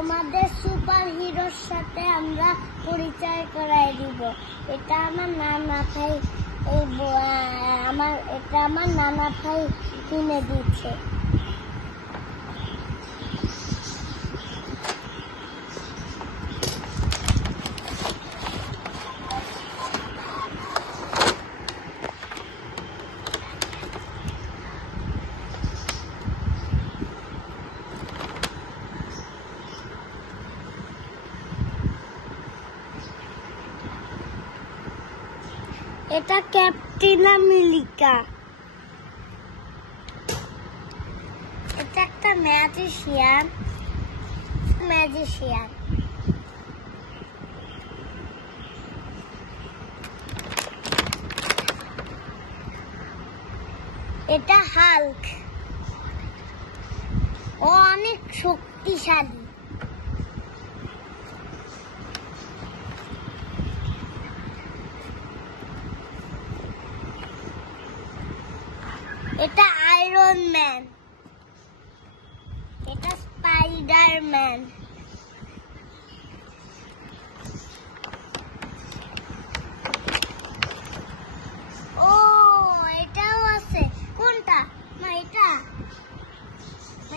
তোমাদের সুপার হিরোর সাথে আমরা পরিচয় করাই দিব। এটা আমার নানা ভাই আমার নানা ভাই কিনে দিচ্ছে। এটা ক্যাপ্টেন আমেরিকা। এটা একটা ম্যাজিশিয়ান। এটা হাল্ক। ও অনেক শক্তিশালী। এটা আয়রন ম্যান। এটা স্পাইডারম্যান।